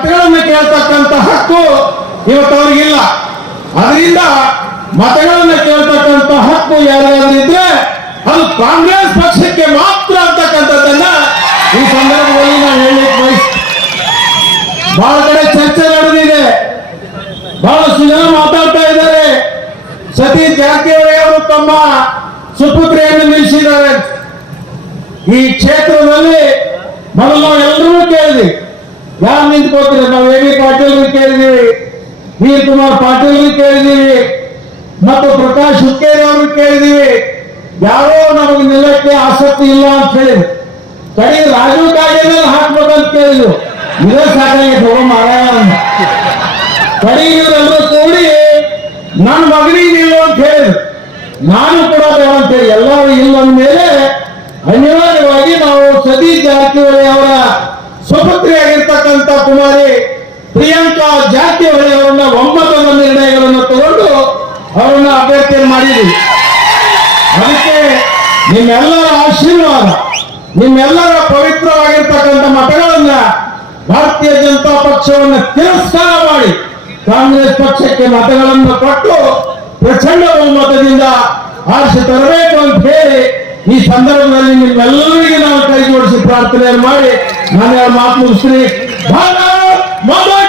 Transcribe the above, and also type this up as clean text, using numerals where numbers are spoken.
ಮತಗಳನ್ನು ಕೇಳ್ತಕ್ಕಂಥ ಹಕ್ಕು ಇವತ್ತು ಅವ್ರಿಗಿಲ್ಲ. ಅದರಿಂದ ಮತಗಳನ್ನು ಕೇಳ್ತಕ್ಕಂಥ ಹಕ್ಕು ಯಾರ್ಯಾರು ಇದ್ರೆ ಅದು ಕಾಂಗ್ರೆಸ್ ಪಕ್ಷಕ್ಕೆ ಮಾತ್ರ ಅಂತಕ್ಕಂಥದ್ದನ್ನ ಈ ಸಂದರ್ಭದಲ್ಲಿ ನಾನು ಹೇಳಲಿಕ್ಕೆ ಬಯಸ್ತೀನಿ. ಬಹಳ ಕಡೆ ಚರ್ಚೆ ನಡೆದಿದೆ, ಬಹಳಷ್ಟು ಜನ ಮಾತಾಡ್ತಾ ಇದ್ದಾರೆ. ಸತೀಶ್ ಜಾರಕಿಹೊಳಿ ಅವರು ತಮ್ಮ ಸುಪುತ್ರಿಯನ್ನು ನಿಲ್ಲಿಸಿದ್ದಾರೆ. ಈ ಕ್ಷೇತ್ರದಲ್ಲಿ ಮೊದಲು ನಾವು ಎಲ್ಲರೂ ಕೇಳಿದ್ವಿ, ಯಾರು ನಿಂತ್ಕೋತೀರಿ? ನಾವು ಎ.ಬಿ. ಪಾಟೀಲ್ ಕೇಳಿದೀವಿ, ವೀರ್ ಕುಮಾರ್ ಪಾಟೀಲ್ ಕೇಳಿದೀವಿ, ಮತ್ತು ಪ್ರಕಾಶ್ ಹುಕ್ಕೇರಿ ಅವ್ರಿಗೆ ಕೇಳಿದೀವಿ. ಯಾರೋ ನಮಗೆ ನಿಲ್ಲಕ್ಕೆ ಆಸಕ್ತಿ ಇಲ್ಲ ಅಂತ ಹೇಳಿದ್ರು. ಕಡೆ ರಾಜು ಕಾಗೆನಲ್ಲಿ ಹಾಕ್ಬೇಕಂತ ಕೇಳಿದ್ರು. ಇದೇ ಸಾಕಾಗಿ ಕಡೆ ಇವರೆಲ್ಲರೂ ಕೂಡಿ ನನ್ನ ಮಗನಿಗೆ ಇಲ್ಲ ಅಂತ ಹೇಳಿದ್ರು. ನಾನು ಕೂಡ ಬೇಡ ಅಂತ ಹೇಳಿ ಎಲ್ಲರೂ ಇಲ್ಲ ಅಂದ್ಮೇಲೆ ಅನಿವಾರ್ಯವಾಗಿ ನಾವು ಸತೀಶ್ ಜಾರಕಿಹೊಳಿ ಅವರ ಸುಪುತ್ರಿಯಾಗಿರ್ತಕ್ಕಂಥ ಕುಮಾರಿ ಪ್ರಿಯಾಂಕಾ ಜಾರಕಿಹೊಳಿ ಅವರನ್ನ ಒಮ್ಮತದ ನಿರ್ಣಯಗಳನ್ನು ತಗೊಂಡು ಅವರನ್ನ ಅಭ್ಯರ್ಥಿಯನ್ನು ಮಾಡಿದ್ವಿ. ಅದಕ್ಕೆ ನಿಮ್ಮೆಲ್ಲರ ಆಶೀರ್ವಾದ, ನಿಮ್ಮೆಲ್ಲರ ಪವಿತ್ರವಾಗಿರ್ತಕ್ಕಂಥ ಮತಗಳನ್ನ ಭಾರತೀಯ ಜನತಾ ಪಕ್ಷವನ್ನು ತಿರಸ್ಕಾರ ಮಾಡಿ ಕಾಂಗ್ರೆಸ್ ಪಕ್ಷಕ್ಕೆ ಮತಗಳನ್ನು ಕೊಟ್ಟು ಪ್ರಚಂಡ ಬಹುಮತದಿಂದ ಆರಿಸಿ ತರಬೇಕು ಅಂತ ಹೇಳಿ ಈ ಸಂದರ್ಭದಲ್ಲಿ ನಿಮ್ಮೆಲ್ಲರಿಗೂ ನಾವು ಕೈ ಜೋಡಿಸಿ ಪ್ರಾರ್ಥನೆ ಮಾಡಿ ನಾನು ಮಾತು ಮುಗಿಸ್ತೀನಿ. ಭಾರತ್ ಮಾತಾ